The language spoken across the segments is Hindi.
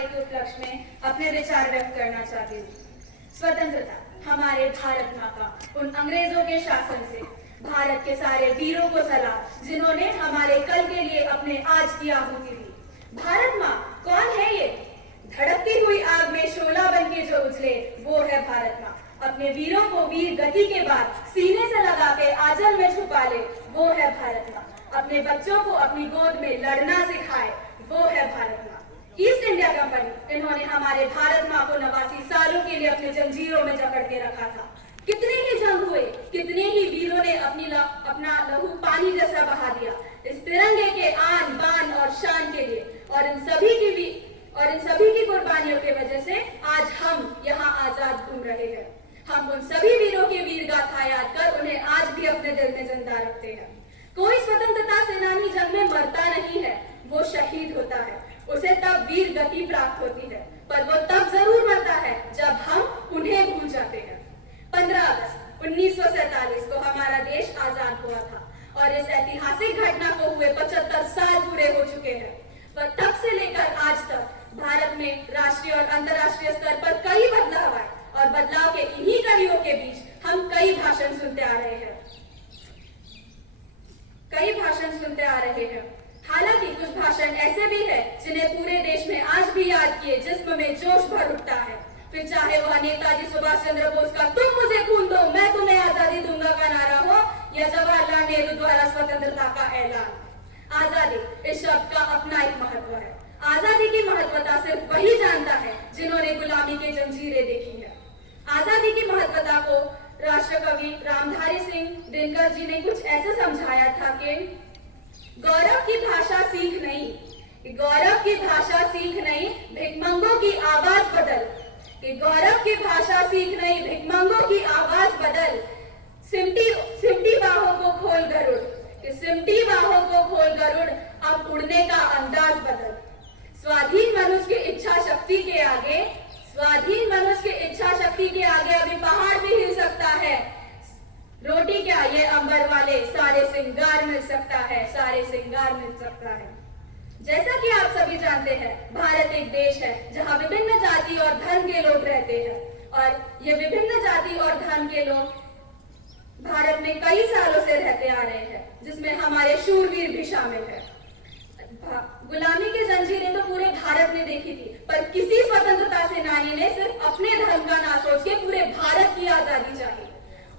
पखवाड़े के उपलक्ष्य में अपने विचार व्यक्त करना चाहती हूँ। स्वतंत्रता हमारे भारत माँ का उन अंग्रेजों के शासन से भारत के सारे वीरों को सलाम, जिन्होंने हमारे कल के लिए अपने आज की आहुति दी। भारत माँ कौन है ये? धड़कती हुई आग में शोला बन के जो उछले, वो है भारत माँ। अपने वीरों को वीर गति के बाद सीने से लगा के आंचल में छुपा ले, वो है भारत माँ। अपने बच्चों को अपनी गोद में लड़ना सिखाए, वो है भारत माँ। ईस्ट इंडिया कंपनी, इन्होंने हमारे भारत माँ को 89 सालों के लिए अपने जंजीरों में जकड़ के रखा था। कितने ही जंग हुए, कितने ही वीरों ने अपना लहू पानी जैसा बहा दिया इस तिरंगे के आन बान और शान के लिए। और इन सभी की कुर्बानियों की वजह से आज हम यहाँ आजाद घूम रहे हैं। हम उन सभी वीरों की वीर गाथा याद कर उन्हें आज भी अपने दिल में जिंदा रखते हैं। कोई स्वतंत्रता सेनानी जंग में मरता नहीं है, वो शहीद होता है। उसे तब वीर गति प्राप्त होती है, पर वो तब जरूर मरता है जब हम उन्हें भूल जाते हैं। 15 अगस्त 1947 को हमारा देश आजाद हुआ था और इस ऐतिहासिक घटना को हुए 75 साल पूरे हो चुके हैं। पर तब से लेकर आज तक भारत में राष्ट्रीय और अंतर्राष्ट्रीय स्तर पर कई बदलाव आए और बदलाव के इन्हीं कड़ियों के बीच हम कई भाषण सुनते आ रहे हैं। हालांकि कुछ भाषण ऐसे भी हैं जिन्हें पूरे देश में आज भी याद किए जिस्म में जोश भर उठता है। फिर चाहे वह नेताजी सुभाष चंद्र बोस का तुम मुझे खून दो मैं तुम्हें आजादी दूंगा का नारा हो, या जवाहरलाल नेहरू द्वारा स्वतंत्रता का ऐलान। आजादी इस शब्द का अपना एक महत्व है। आजादी की महत्वता सिर्फ वही जानता है जिन्होंने गुलामी के जंजीरें देखी है। आजादी की महत्वता को राष्ट्रकवि रामधारी सिंह दिनकर जी ने कुछ ऐसे समझाया था कि गौरव की भाषा सीख नहीं, भिखमंगों की आवाज बदल। कि गौरव की भाषा सीख नहीं, भिखमंगों की आवाज बदल। सिमटी बाहों को खोल गरुड़, कि सिमटी बाहों को खोल गरुड़, अब उड़ने का अंदाज बदल। स्वाधीन मनुष्य की इच्छा शक्ति के आगे अभी पहाड़ भी हिल सकता है। रोटी क्या ये अंबर वाले, सारे श्रृंगार मिल सकता है। जैसा कि आप सभी जानते हैं, भारत एक देश है जहां विभिन्न जाति और धर्म के लोग रहते हैं और ये विभिन्न जाति और धर्म के लोग भारत में कई सालों से रहते आ रहे हैं, जिसमें हमारे शूरवीर भी शामिल है। गुलामी की जंजीरें तो पूरे भारत ने देखी थी, पर किसी स्वतंत्रता सेनानी ने सिर्फ अपने धर्म का ना सोच के पूरे भारत की आजादी चाहिए।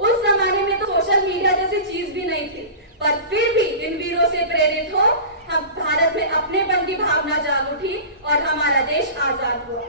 उस जमाने में तो सोशल मीडिया जैसी चीज भी नहीं थी, पर फिर भी इन वीरों से प्रेरित हो हम भारत में अपनेपन की भावना जाग उठी और हमारा देश आजाद हुआ।